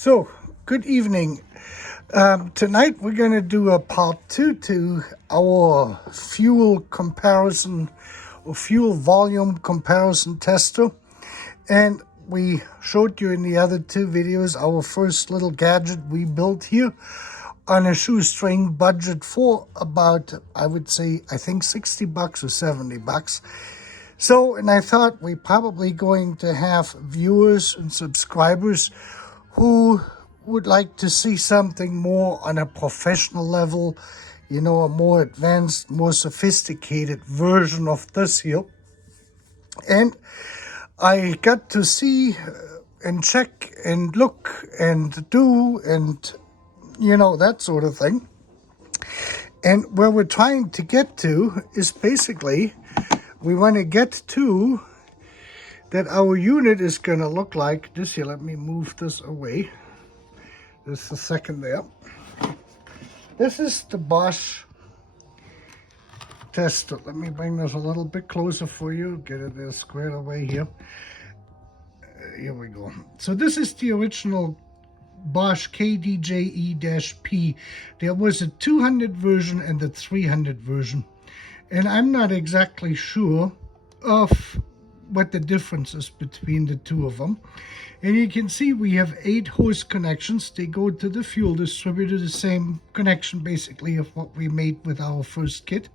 So, good evening. Tonight we're going to do a part 2 to our fuel comparison or fuel volume comparison tester. And we showed you in the other two videos our first little gadget we built here on a shoestring budget for about, I think 60 bucks or 70 bucks. So, and I thought we're probably going to have viewers and subscribers who would like to see something more on a professional level, you know, a more advanced, more sophisticated version of this here. And I got to see and check and look and do and, you know, that sort of thing. And where we're trying to get to is basically, we want to get to that our unit is going to look like this here. Let me move this away. Just a second there. This is the Bosch tester. Let me bring this a little bit closer for you. Get it there squared away here. Here we go. So this is the original Bosch KDJE-P. There was a 200 version and a 300 version. And I'm not exactly sure of what the difference is between the two of them. And you can see we have 8 hose connections. They go to the fuel distributor, the same connection basically of what we made with our first kit.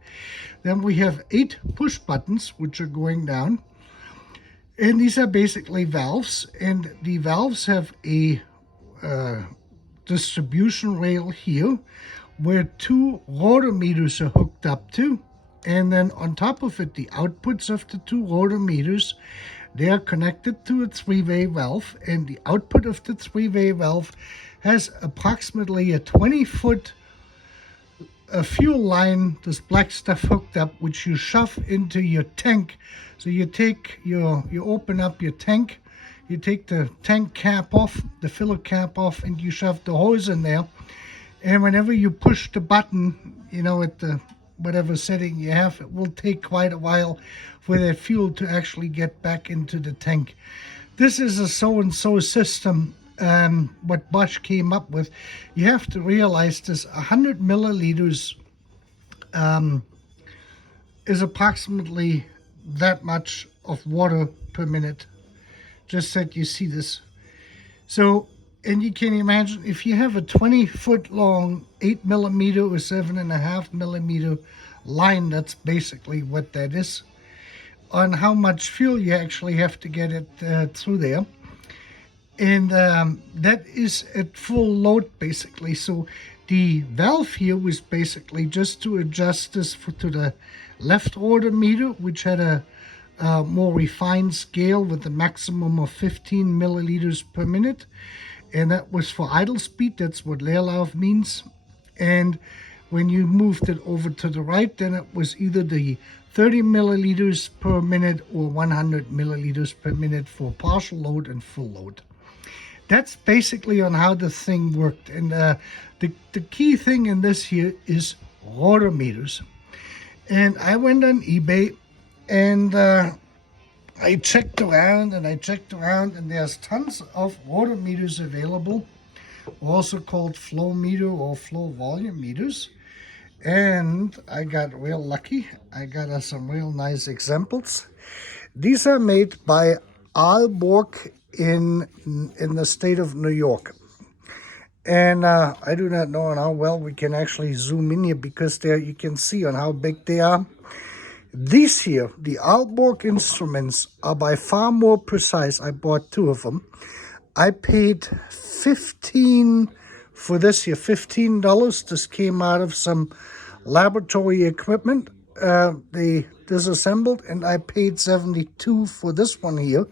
Then we have 8 push buttons which are going down. And these are basically valves. And the valves have a distribution rail here where 2 rotameters are hooked up to. And then on top of it, the outputs of the 2 rotameters, they are connected to a 3-way valve, and the output of the 3-way valve has approximately a 20-foot fuel line, this black stuff hooked up, which you shove into your tank. So you open up your tank, you take the tank cap off, the filler cap off, and you shove the hose in there. And whenever you push the button, you know, at the whatever setting you have, it will take quite a while for that fuel to actually get back into the tank. This is a so-and-so system, what Bosch came up with. You have to realize this 100 milliliters is approximately that much of water per minute. Just that you see this. So, and you can imagine if you have a 20-foot long 8 millimeter or 7.5 millimeter line, that's basically what that is, on how much fuel you actually have to get it through there. And that is at full load basically. So the valve here was basically just to adjust this to the left rotameter, which had a more refined scale with a maximum of 15 milliliters per minute. And that was for idle speed. That's what Leerlauf means. And when you moved it over to the right, then it was either the 30 milliliters per minute or 100 milliliters per minute for partial load and full load. That's basically on how the thing worked. And the key thing in this here is rotameters. And I went on eBay and I checked around and there's tons of rotameters available, also called flow meter or flow volume meters. And I got real lucky. I got some real nice examples. These are made by Aalborg in the state of New York. And I do not know how well we can actually zoom in here, because there you can see on how big they are. These here, the Aalborg instruments, are by far more precise. I bought 2 of them. I paid $15 for this here, $15. This came out of some laboratory equipment. They disassembled, and I paid $72 for this one here,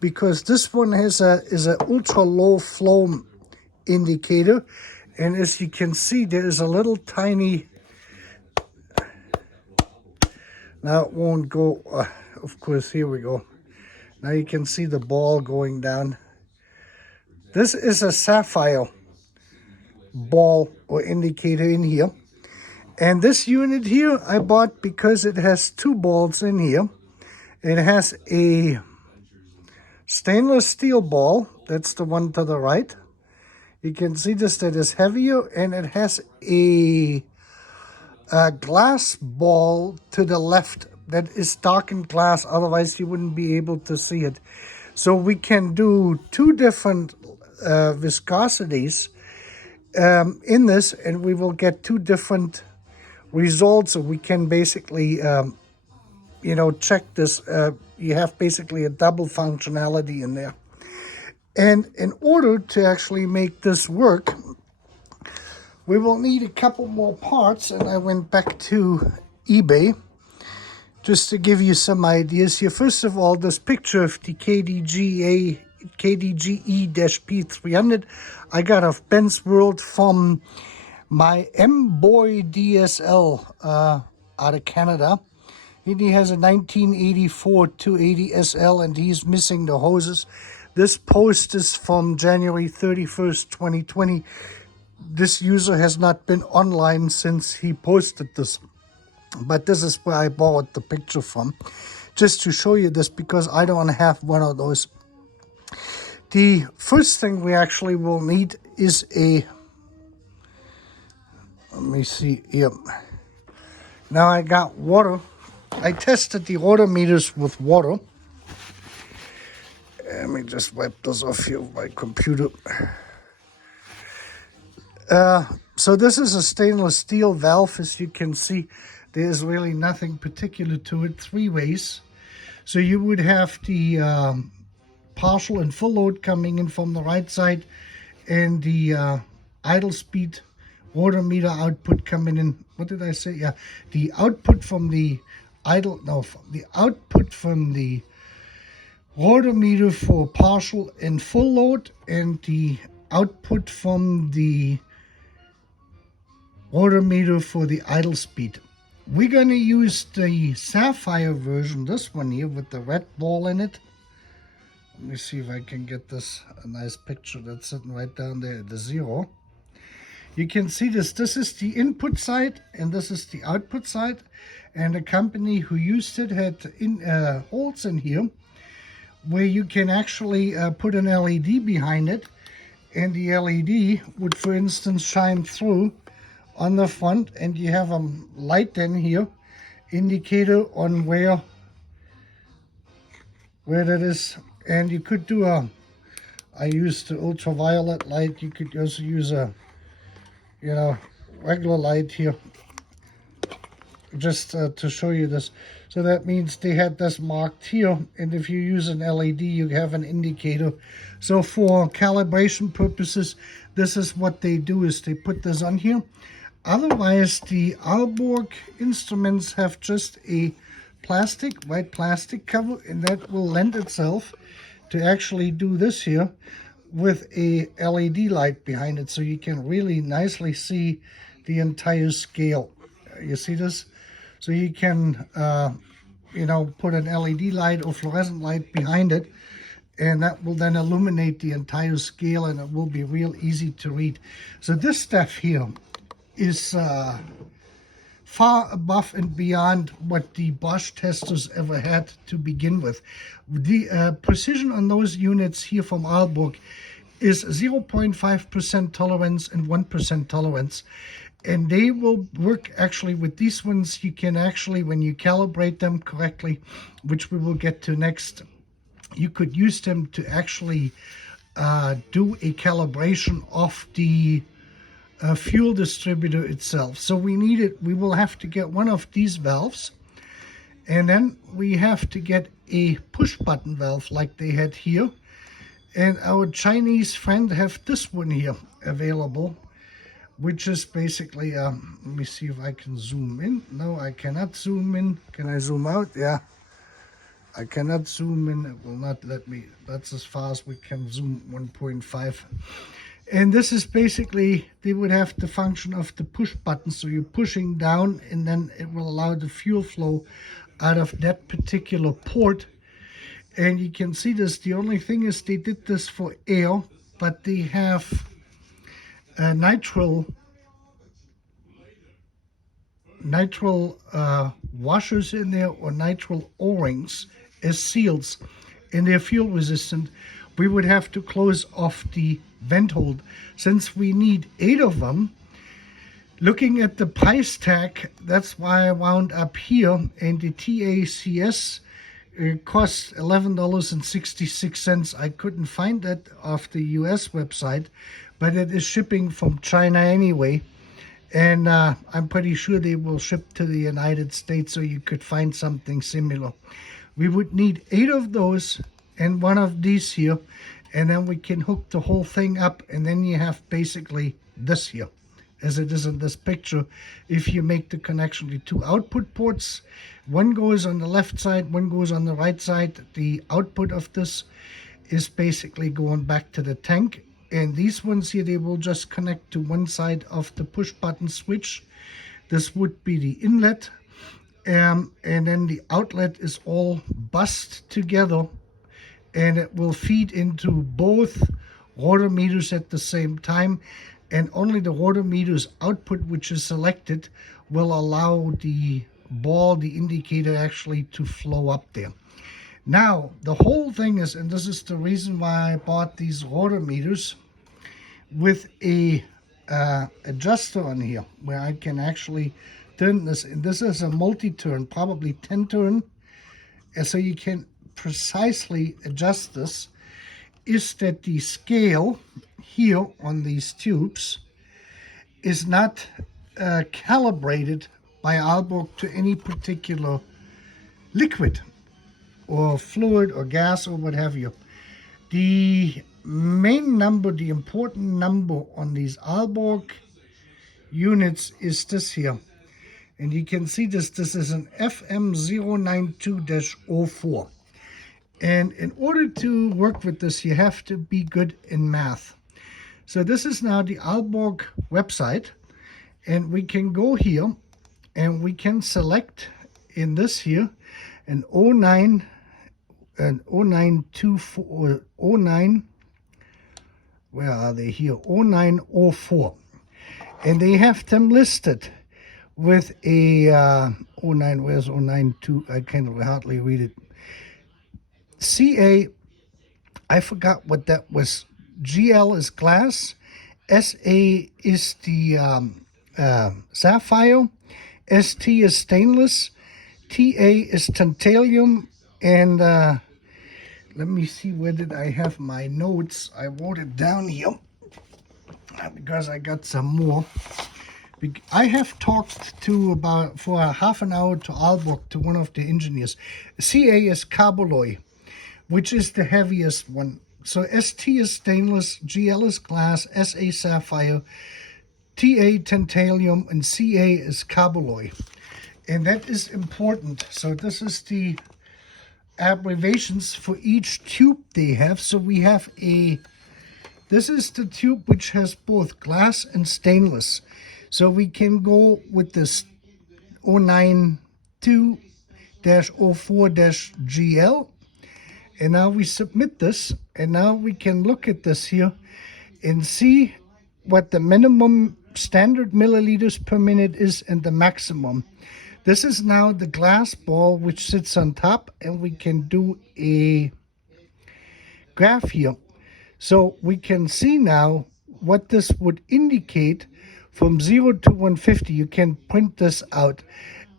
because this one is a ultra low flow indicator. And as you can see, there is a little tiny, now it won't go, of course, here we go. Now you can see the ball going down. This is a sapphire ball or indicator in here. And this unit here I bought because it has 2 balls in here. It has a stainless steel ball, that's the one to the right. You can see this, that is heavier, and it has a glass ball to the left that is darkened glass, otherwise you wouldn't be able to see it. So we can do two different viscosities in this, and we will get two different results. So we can basically you know, check this. You have basically a double functionality in there. And in order to actually make this work, we will need a couple more parts, and I went back to eBay just to give you some ideas here. First of all, this picture of the KDJE-P 300 I got off Ben's World from my M-Boy DSL out of Canada. And he has a 1984 280 SL, and he's missing the hoses. This post is from January 31st, 2020. This user has not been online since he posted this. But this is where I borrowed the picture from, just to show you this, because I don't have one of those. The first thing we actually will need is a, let me see here. Now I got water. I tested the Rotameters with water. Let me just wipe this off here with my computer. So this is a stainless steel valve. As you can see, there's really nothing particular to it. Three ways. So you would have the partial and full load coming in from the right side, and the idle speed Rotameter output coming in. What did I say? Yeah, the output from the the output from the Rotameter for partial and full load, and the output from the Rotameter for the idle speed. We're going to use the Sapphire version, this one here with the red ball in it. Let me see if I can get this a nice picture that's sitting right down there at the 0. You can see this. This is the input side, and this is the output side. And the company who used it had holes in here where you can actually put an LED behind it, and the LED would, for instance, shine through on the front, and you have a light in here, indicator on where that is. And you could do I used the ultraviolet light. You could also use a, you know, regular light here, just to show you this. So that means they had this marked here, and if you use an LED, you have an indicator. So for calibration purposes, this is what they do, is they put this on here. Otherwise, the Aalborg instruments have just a white plastic cover, and that will lend itself to actually do this here with a LED light behind it, so you can really nicely see the entire scale. You see this? So you can, you know, put an LED light or fluorescent light behind it, and that will then illuminate the entire scale, and it will be real easy to read. So this stuff here is far above and beyond what the Bosch testers ever had to begin with. The precision on those units here from Aalborg is 0.5% tolerance and 1% tolerance. And they will work actually with these ones. You can actually, when you calibrate them correctly, which we will get to next, you could use them to actually do a calibration of the fuel distributor itself. So we will have to get one of these valves, and then we have to get a push button valve like they had here. And our Chinese friend have this one here available, which is basically, let me see if I can zoom in. No, I cannot zoom in. Can I zoom out? Yeah. I cannot zoom in. It will not let me. That's as far as we can zoom, 1.5. And this is basically, they would have the function of the push button. So you're pushing down, and then it will allow the fuel flow out of that particular port. And you can see this. The only thing is they did this for air, but they have nitrile washers in there, or nitrile O-rings as seals, and they're fuel resistant, we would have to close off the vent hold. Since we need 8 of them, looking at the price tag, that's why I wound up here, and the TACS costs $11.66. I couldn't find that off the US website, but it is shipping from China anyway. And I'm pretty sure they will ship to the United States, so you could find something similar. We would need 8 of those and 1 of these here, and then we can hook the whole thing up, and then you have basically this here, as it is in this picture. If you make the connection, the 2 output ports, one goes on the left side, one goes on the right side. The output of this is basically going back to the tank. And these ones here, they will just connect to one side of the push button switch. This would be the inlet. And then the outlet is all bussed together, and it will feed into both rotameters at the same time. And only the rotameter's output, which is selected, will allow the ball, the indicator, actually to flow up there. Now, the whole thing is, and this is the reason why I bought these rotameters, with a adjuster on here, where I can actually turn this, and this is a multi-turn, probably 10 turn, and so you can precisely adjust this, is that the scale here on these tubes is not calibrated by Aalborg to any particular liquid or fluid or gas or what have you. The main number, the important number on these Aalborg units is this here. And you can see this is an FM092-04. And in order to work with this, you have to be good in math. So this is now the Aalborg website, and we can go here and we can select in this here an 09 and 0924, 09, where are they here? 0904. And they have them listed with a 09, where's 092? I can hardly read it. CA, I forgot what that was. GL is glass, SA is the sapphire, ST is stainless, TA is tantalum, and let me see, where did I have my notes? I wrote it down here because I got some more. I have talked to for a half an hour to Aalborg, to one of the engineers. CA is carbaloy, which is the heaviest one. So ST is stainless, GL is glass, SA sapphire, TA tantalum, and CA is carbaloy. And that is important. So this is the abbreviations for each tube they have. So we have this is the tube which has both glass and stainless. So we can go with this 092-04-GL. And now we submit this, and now we can look at this here and see what the minimum standard milliliters per minute is and the maximum. This is now the glass ball which sits on top, and we can do a graph here. So we can see now what this would indicate from 0 to 150. You can print this out.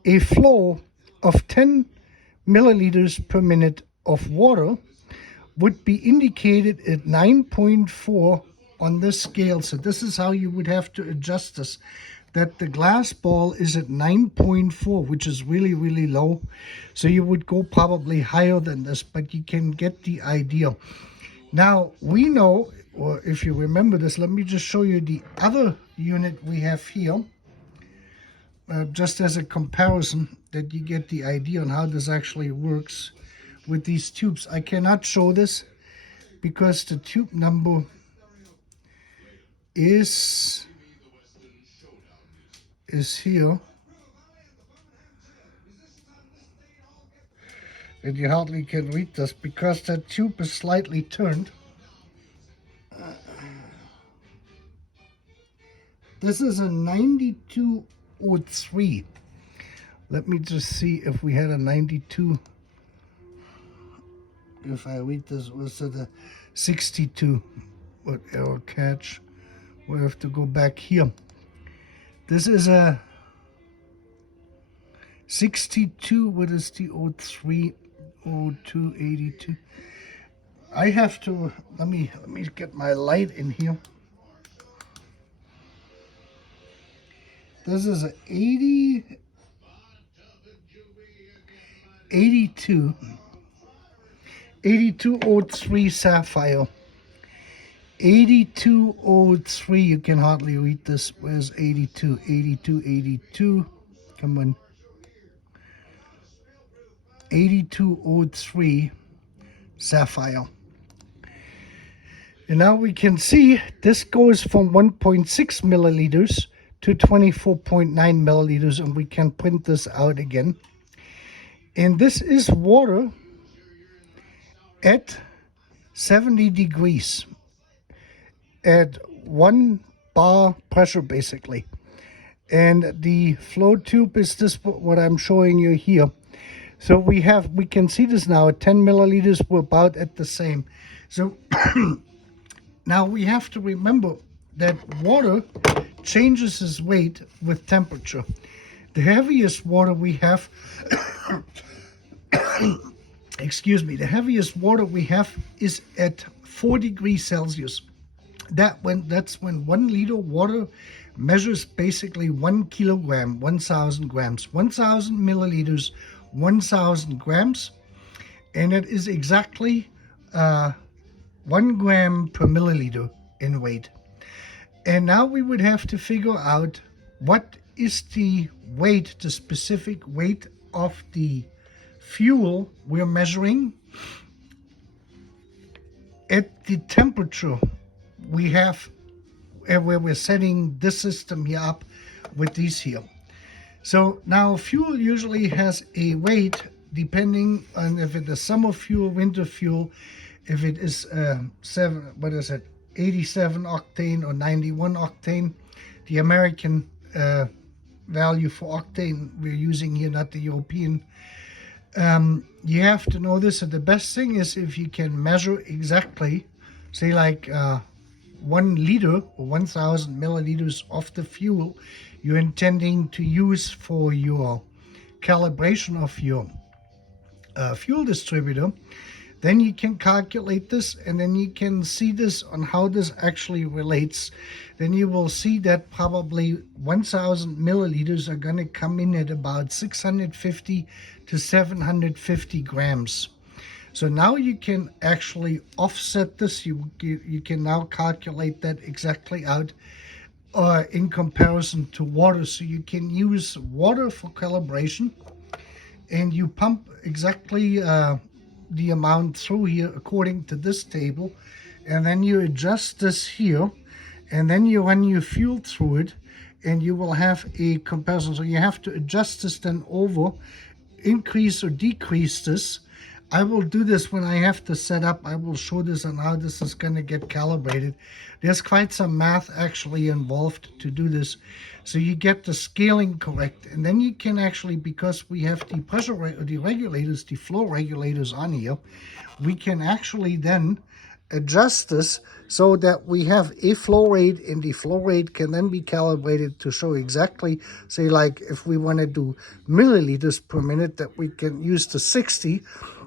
A flow of 10 milliliters per minute of water would be indicated at 9.4 on this scale. So this is how you would have to adjust this, that the glass ball is at 9.4, which is really, really low. So you would go probably higher than this, but you can get the idea. Now we know, or if you remember this, let me just show you the other unit we have here, just as a comparison, that you get the idea on how this actually works with these tubes. I cannot show this because the tube number is here, and you hardly can read this because that tube is slightly turned. This is a 9203. Let me just see if we had a 92. If I read this, was it a 62. What error catch? We have to go back here. This is a 62. What is the 03, 02, 82? I have to, let me get my light in here. This is a 80, 82, 8203 Sapphire. 8203, you can hardly read this. Where's 82? 8282. Come on. 8203 Sapphire. And now we can see this goes from 1.6 milliliters to 24.9 milliliters, and we can print this out again. And this is water at 70 degrees at 1 bar pressure basically. And the flow tube is this, what I'm showing you here. So we can see this now at 10 milliliters, we're about at the same. So now we have to remember that water changes its weight with temperature. The heaviest water we have, excuse me, the heaviest water we have is at 4 degrees Celsius. That's when 1 liter water measures basically 1 kilogram, 1,000 grams, 1,000 milliliters, 1,000 grams, and it is exactly 1 gram per milliliter in weight. And now we would have to figure out what is the weight, the specific weight of the fuel we're measuring at the temperature we have where we're setting this system here up with these here. So now fuel usually has a weight depending on if it is summer fuel, winter fuel, if it is 87 octane or 91 octane. The American value for octane we're using here, not the European. You have to know this, and the best thing is if you can measure exactly, say like 1 liter or 1,000 milliliters of the fuel you're intending to use for your calibration of your fuel distributor. Then you can calculate this, and then you can see this on how this actually relates. Then you will see that probably 1,000 milliliters are going to come in at about 650 to 750 grams. So now you can actually offset this. You can now calculate that exactly out in comparison to water. So you can use water for calibration, and you pump exactly the amount through here according to this table, and then you adjust this here, and then you run your fuel through it, and you will have a comparison. So you have to adjust this then over, increase or decrease this. I will do this when I have to set up. I will show this on how this is going to get calibrated. There's quite some math actually involved to do this, so you get the scaling correct. And then you can actually, because we have the pressure, the regulators, the flow regulators on here, we can actually then adjust this so that we have a flow rate, and the flow rate can then be calibrated to show exactly, say like if we want to do milliliters per minute, that we can use the 60,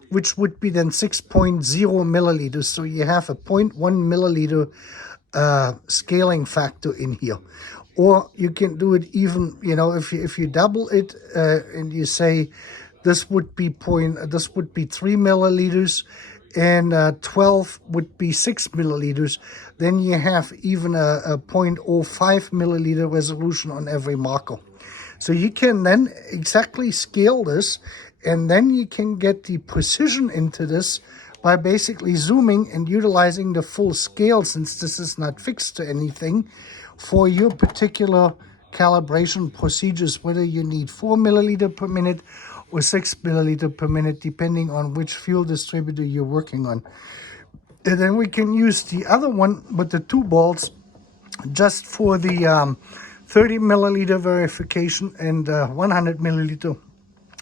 which would be then 6.0 milliliters. So you have a 0.1 milliliter scaling factor in here. Or you can do it even, you know, if you double it and you say this would be 3 milliliters, and 12 would be 6 milliliters, then you have even a 0.05 milliliter resolution on every marker. So you can then exactly scale this, and then you can get the precision into this by basically zooming and utilizing the full scale, since this is not fixed to anything, for your particular calibration procedures, whether you need 4 milliliter per minute or 6 milliliter per minute, depending on which fuel distributor you're working on. And then we can use the other one with the 2 balls just for the 30 milliliter verification and 100 milliliter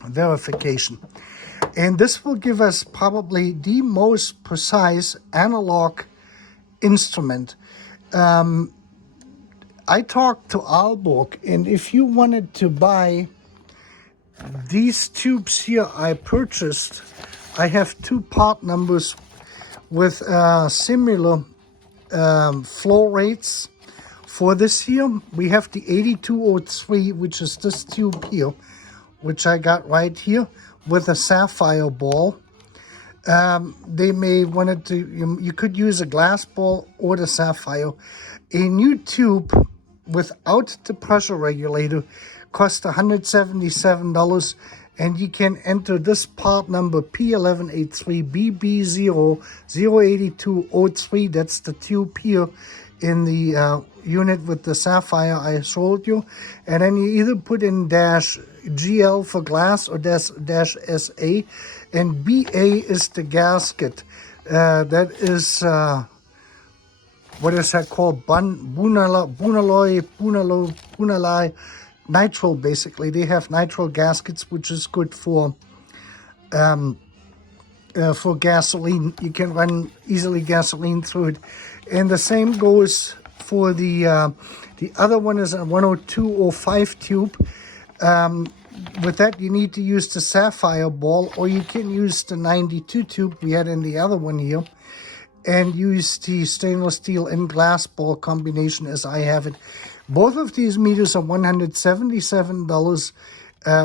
verification. And this will give us probably the most precise analog instrument. I talked to Aalborg, and if you wanted to buy these tubes here I purchased, I have two part numbers with similar flow rates for this here. We have the 8203, which is this tube here, which I got right here with a sapphire ball. They may wanted to, you could use a glass ball or the sapphire. A new tube without the pressure regulator costs $177, and you can enter this part number P1183BB008203. That's the tube here in the unit with the sapphire I showed you. And then you either put in dash GL for glass or dash SA, and BA is the gasket. That is what is that called? Bunaloi nitrile, basically. They have nitrile gaskets, which is good for gasoline. You can run easily gasoline through it. And the same goes for the other one is a 10205 tube. With that, you need to use the sapphire ball, or you can use the 92 tube we had in the other one here, and use the stainless steel and glass ball combination as I have it. Both of these meters are $177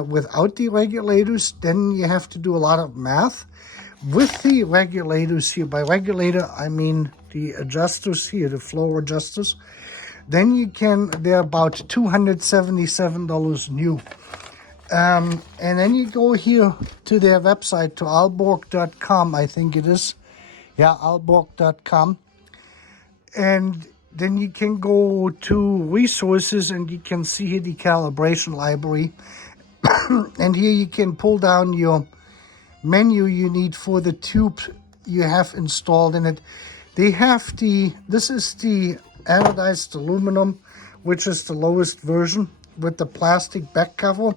without the regulators. Then you have to do a lot of math. With the regulators here, by regulator I mean the adjusters here, the flow adjusters, then you can, they're about $277 new. And then you go here to their website, to aalborg.com, I think it is. Yeah, aalborg.com. And then you can go to resources, and you can see here the calibration library. And here you can pull down your menu you need for the tube you have installed in it. They have this is the anodized aluminum, which is the lowest version, with the plastic back cover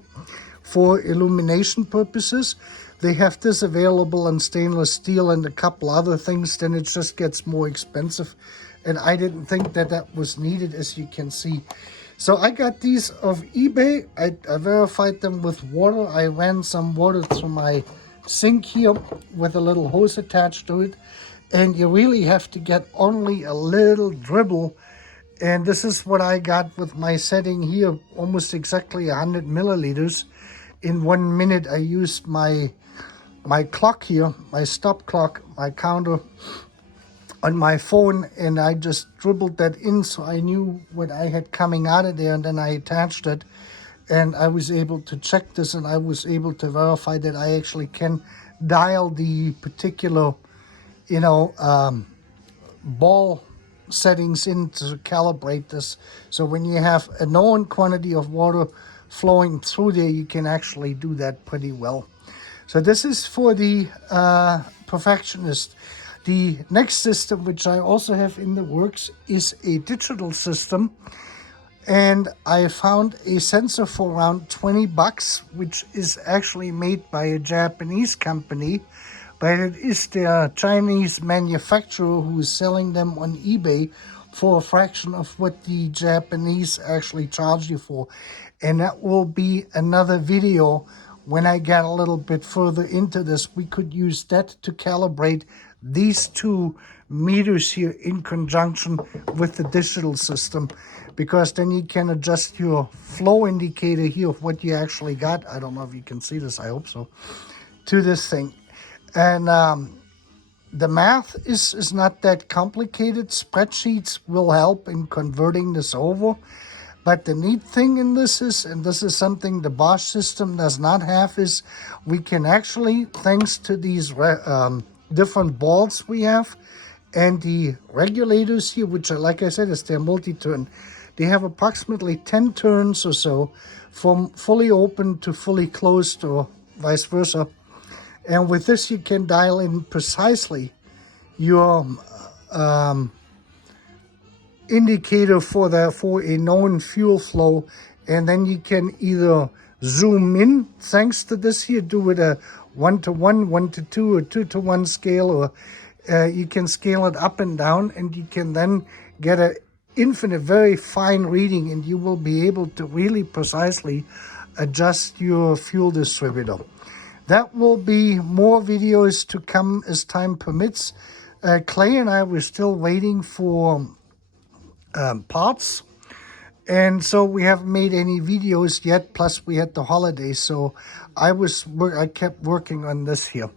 for illumination purposes. They have this available in stainless steel and a couple other things. Then it just gets more expensive, and I didn't think that was needed, as you can see. So I got these off eBay. I verified them with water. I ran some water through my sink here with a little hose attached to it, and you really have to get only a little dribble. And this is what I got with my setting here, almost exactly 100 milliliters. In 1 minute, I used my clock here, my stop clock, my counter on my phone, and I just dribbled that in so I knew what I had coming out of there, and then I attached it, and I was able to check this, and I was able to verify that I actually can dial the particular, ball settings in to calibrate this. So when you have a known quantity of water flowing through there, you can actually do that pretty well. So this is for the perfectionist. The next system, which I also have in the works, is a digital system. And I found a sensor for around $20, which is actually made by a Japanese company, but it is the Chinese manufacturer who is selling them on eBay for a fraction of what the Japanese actually charge you for. And that will be another video when I get a little bit further into this. We could use that to calibrate these two meters here in conjunction with the digital system, because then you can adjust your flow indicator here of what you actually got. I don't know if you can see this, I hope so, to this thing. And the math is not that complicated. Spreadsheets will help in converting this over. But the neat thing in this is, and this is something the Bosch system does not have, is we can actually, thanks to these different balls we have, and the regulators here, which are, like I said, is their multi-turn. They have approximately 10 turns or so, from fully open to fully closed, or vice versa. And with this, you can dial in precisely your indicator for a known fuel flow, and then you can either zoom in thanks to this here. Do it a 1:1, 1:2, or 2:1 scale, or you can scale it up and down, and you can then get a infinite, very fine reading, and you will be able to really precisely adjust your fuel distributor. That will be more videos to come as time permits. Clay and I were still waiting for parts, and so we haven't made any videos yet, plus we had the holidays, so I kept working on this here.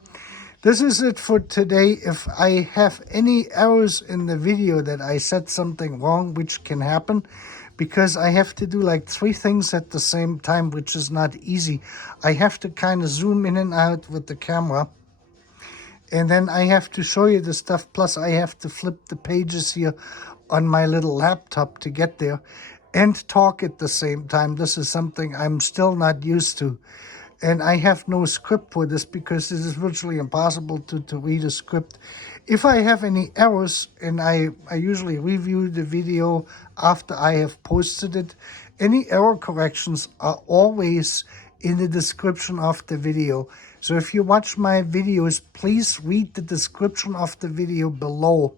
This is it for today. If I have any errors in the video that I said something wrong, which can happen, because I have to do like 3 things at the same time, which is not easy. I have to kind of zoom in and out with the camera, and then I have to show you the stuff, plus I have to flip the pages here on my little laptop to get there, and talk at the same time. This is something I'm still not used to. And I have no script for this because it is virtually impossible to read a script. If I have any errors, and I usually review the video after I have posted it, any error corrections are always in the description of the video. So if you watch my videos, please read the description of the video below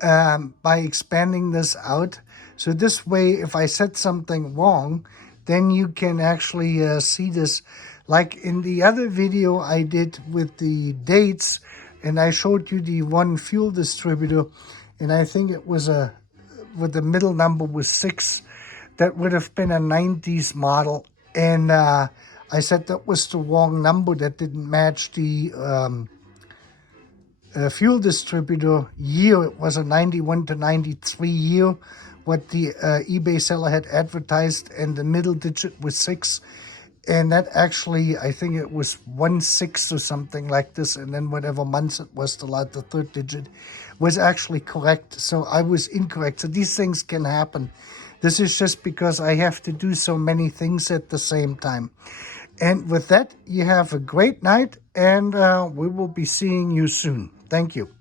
by expanding this out. So this way, if I said something wrong, then you can actually see this. Like in the other video I did with the dates, and I showed you the one fuel distributor, and I think it was with the middle number was 6. That would have been a 90s model, and I said that was the wrong number, that didn't match the fuel distributor year. It was a 91 to 93 year, what the eBay seller had advertised, and the middle digit was 6. And that actually, I think it was 16 or something like this, and then whatever months it was, the 3rd digit was actually correct. So I was incorrect. So these things can happen. This is just because I have to do so many things at the same time. And with that, you have a great night, and we will be seeing you soon. Thank you.